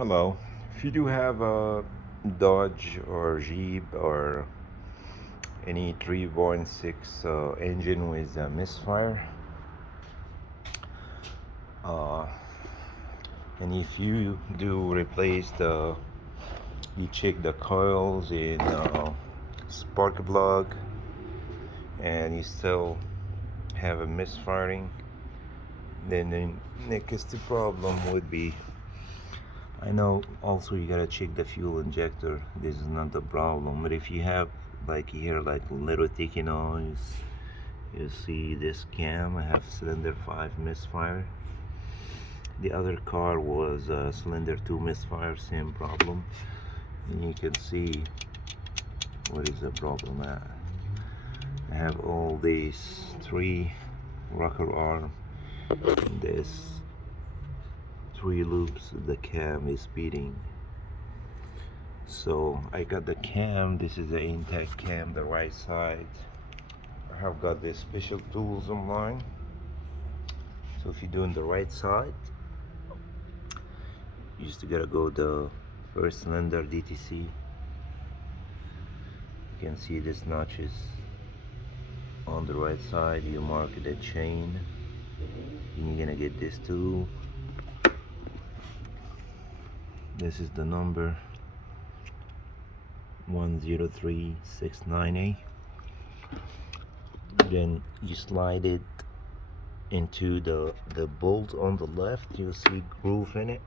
Hello. If you do have a Dodge or Jeep or any 3.6 engine with a misfire, uh, and if you do replace you check the coils in spark plug, and you still have a misfiring, then the next problem would be, I know also you gotta check the fuel injector. This is not the problem, but if you have like here like little ticky noise, you see this cam, I have cylinder 5 misfire. The other car was cylinder 2 misfire, same problem. And you can see what is the problem at. I have all these 3 rocker arm, and this 3 loops, the cam is beating. So I got the cam, this is the intact cam, the right side. I have got these special tools online. So if you're doing the right side, you just gotta go the first cylinder DTC. You can see this notches on the right side. You mark the chain, and you're gonna get this tool. This is the number 103698. Then you slide it into the bolt on the left. You'll see groove in it.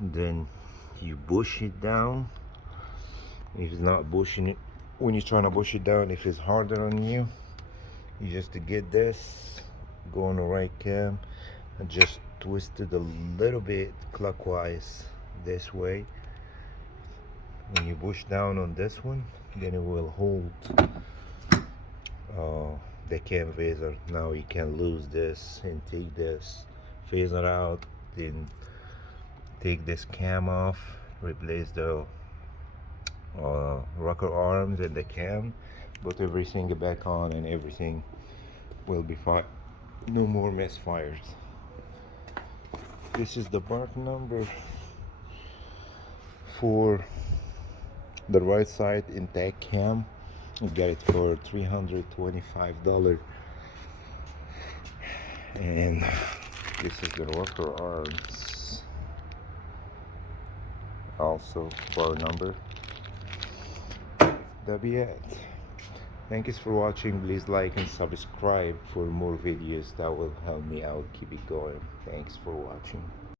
Then you push it down. If it's not pushing it, when you're trying to push it down, if it's harder on you, you just to get this, go on the right cam and just twist it a little bit clockwise this way. When you push down on this one, then it will hold the cam phaser. Now you can lose this and take this phaser out, then take this cam off, replace the rocker arms and the cam, put everything back on, and everything will be fine. No more misfires. This is the part number for the right side intact cam. I got it for $325, and this is the rocker arms, also part number. That'll be it. Thank you for watching. Please like and subscribe for more videos. That will help me out, keep it going. Thanks for watching.